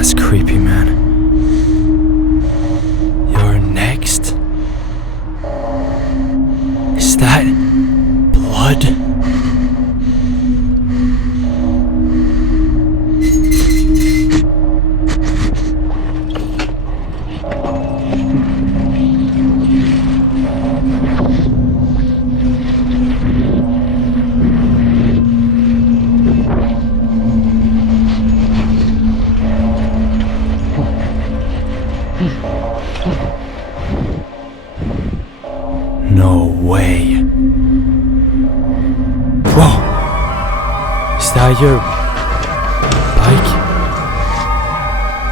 That's creepy, man. You're next? Is that blood? No way. Whoa! Is that your bike?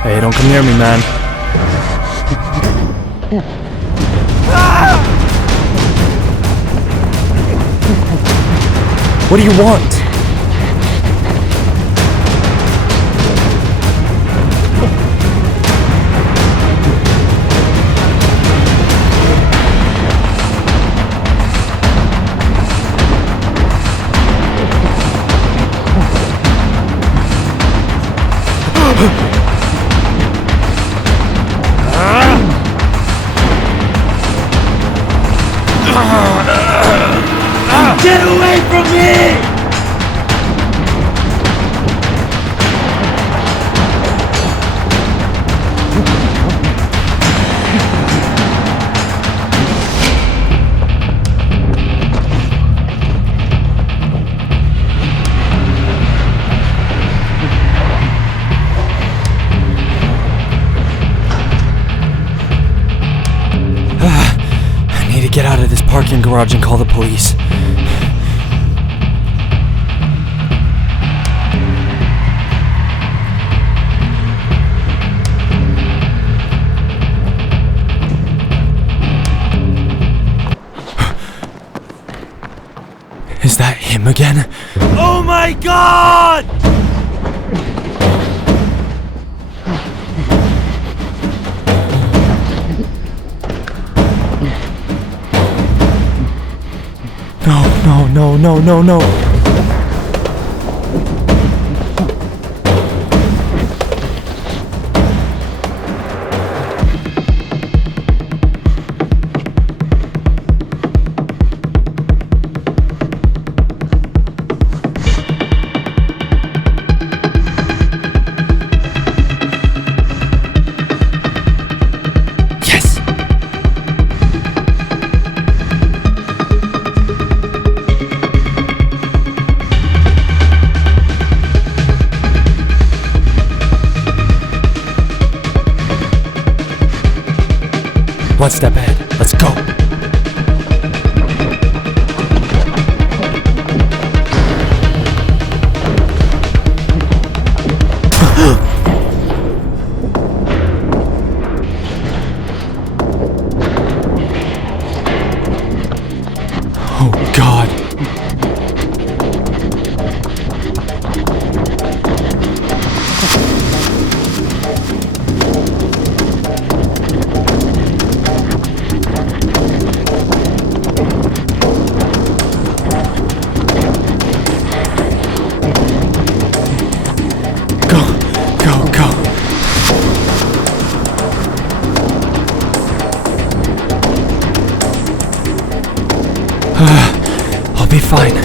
Hey, don't come near me, man. What do you want? Get away from me! I need to get out of this parking garage and call the police. Is that him again? Oh my God! No. One step ahead. Let's go. Oh, God. Go. I'll be fine.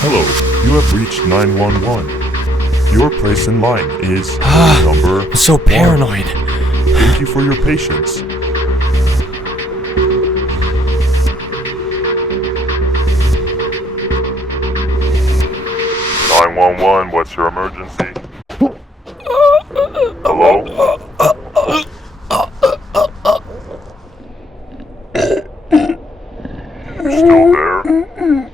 Hello, you have reached 911. Your place in line is number I'm so paranoid. 1. Thank you for your patience. 911, what's your emergency? Hello? You still there?